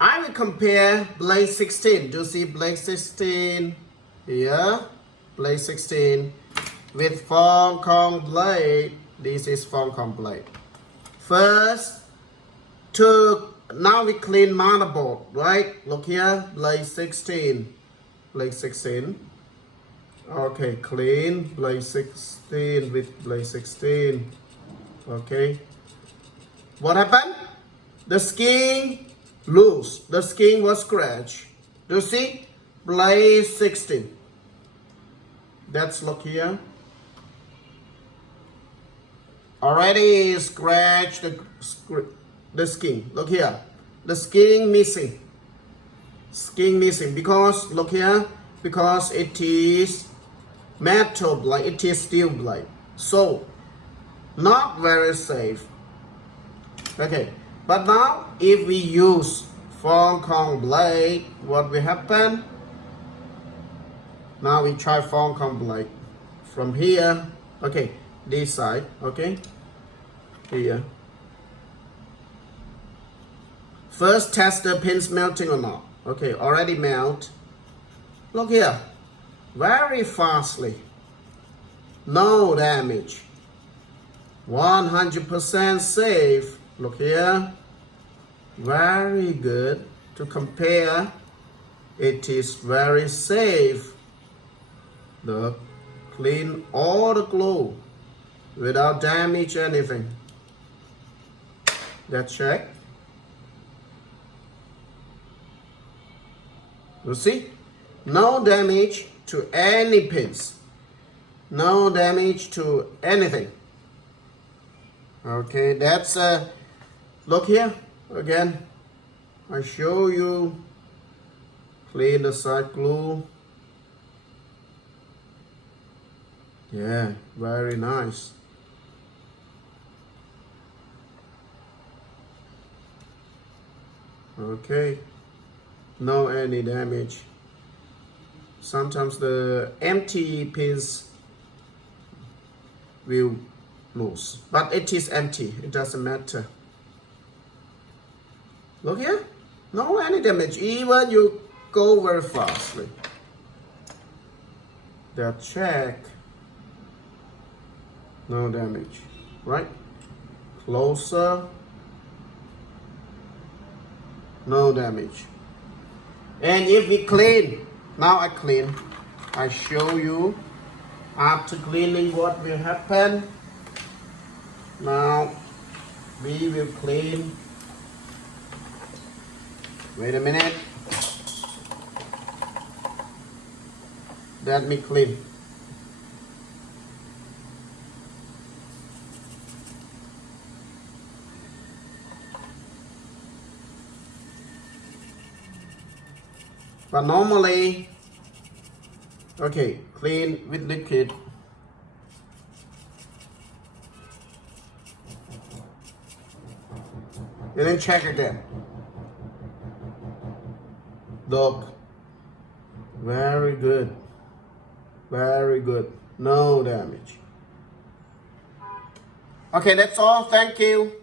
I will compare Blade 16. Do you see Blade 16 here? Blade 16 with Fonekong Blade. This is Fonekong Blade. First, now we clean motherboard, right? Look here, Blade 16. Blade 16. Okay, clean Blade 16 with Blade 16. Okay. What happened? The skin loose. The skin was scratched. Do you see? Blade 16. Let's look here. Already scratched the skin. Look here. The skin missing. Skin missing because look here. Because it is metal blade. It is steel blade. So not very safe. Okay. But now if we use Fonekong Blade, what will happen? Now we try Fonekong Blade from here. Okay, this side. Okay, here. First test the pins melting or not. Okay, already melt. Look here, very fastly. No damage. 100% safe. Look here. Very good. To compare, it is very safe. The clean all the glue without damage anything. Let's check. You see? No damage to any pins. No damage to anything. Okay, that's look here again. I show you. Clean the side glue. Yeah, very nice. Okay, no any damage. Sometimes the empty pins will lose, but it is empty. It doesn't matter. Look here, no any damage. Even you go very fastly. That check. No damage, right? Closer. No damage. And if we clean, now I clean. I show you after cleaning what will happen. Now we will clean. Wait a minute. Let me clean. But normally, okay, clean with liquid. And then check again. Look, very good, very good, no damage. Okay, that's all. Thank you.